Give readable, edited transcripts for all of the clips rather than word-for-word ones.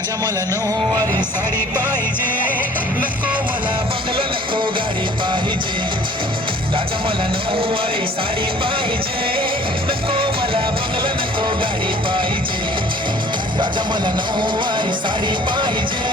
राजा मला नऊवारी साडी पाहिजे, नको मला बंगला नको गाडी पाहिजे. राजा मला नऊवारी साडी पाहिजे, नको मला बंगला नको गाडी पाहिजे. राजा मला नऊवारी साडी पाहिजे.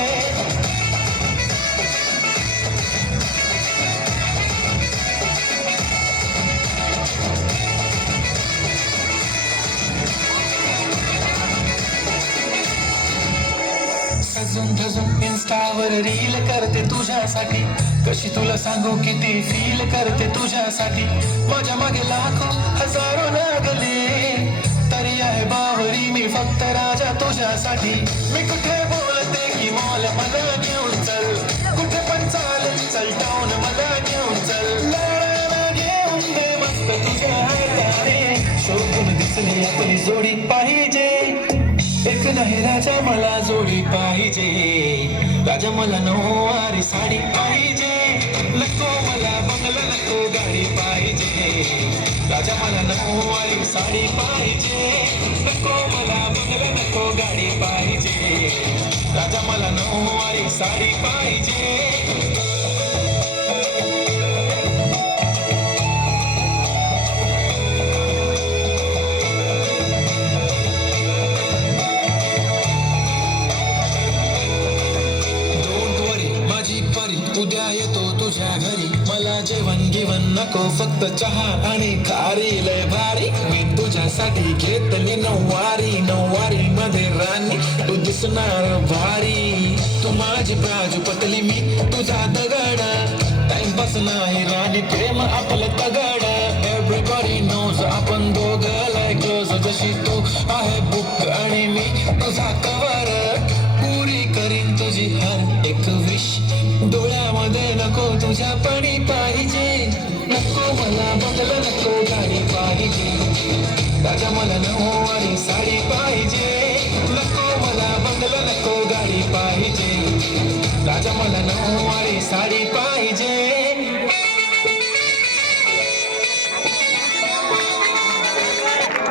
सजून धजून इन्स्टावर रील करते तुझ्यासाठी, कशी तुला सांगू किती फील करते तुझ्यासाठी. माझ्या मागे लाखो हजारो लागले, तरी आहे बावरी मी फक्त राजा तुझ्यासाठी. मी कुठे बोलते की मॉल मला घेऊन चल, कुठे पण चाल चल टाऊन मला घेऊन चल. लाडाला घेऊन दे मस्त तुझ्या हाताने, शोधून दिसली आपली जोडी पाहिजे. एक नाही राजा मला जोडी पाहिजे. राजा मला नऊवारी साडी पाहिजे, नको मला बंगला नको गाडी पाहिजे. राजा मला नऊवारी साडी पाहिजे, नको मला बंगला नको गाडी पाहिजे. राजा मला नऊवारी साडी पाहिजे. उद्या येतो तुझ्या घरी, मला जेवण गिवण नको फक्त चहा आणि खारी लय भारी. मी तुझ्यासाठी घेतली नऊवारी, नऊवारी मध्ये राणी तू दिसणार भारी. तू माझी बाजू पतली मी तुझा दगड, टाइमपास नाही राणी प्रेम आपलं तगड. एव्हरीबॉडी नोज आपण दोघं लय क्लोज, जशी तू आहे बुक आणि मी तुझा कवर. पुरी करीन तुझी हर एक विश, डोळ्यामध्ये नको तुझ्या पाणी पाहिजे. नको मला बंगला नको गाडी पाहिजे. राजा मला नऊवारी साडी पाहिजे, नको मला बंगला नको गाडी पाहिजे. राजा मला नऊवारी साडी पाहिजे.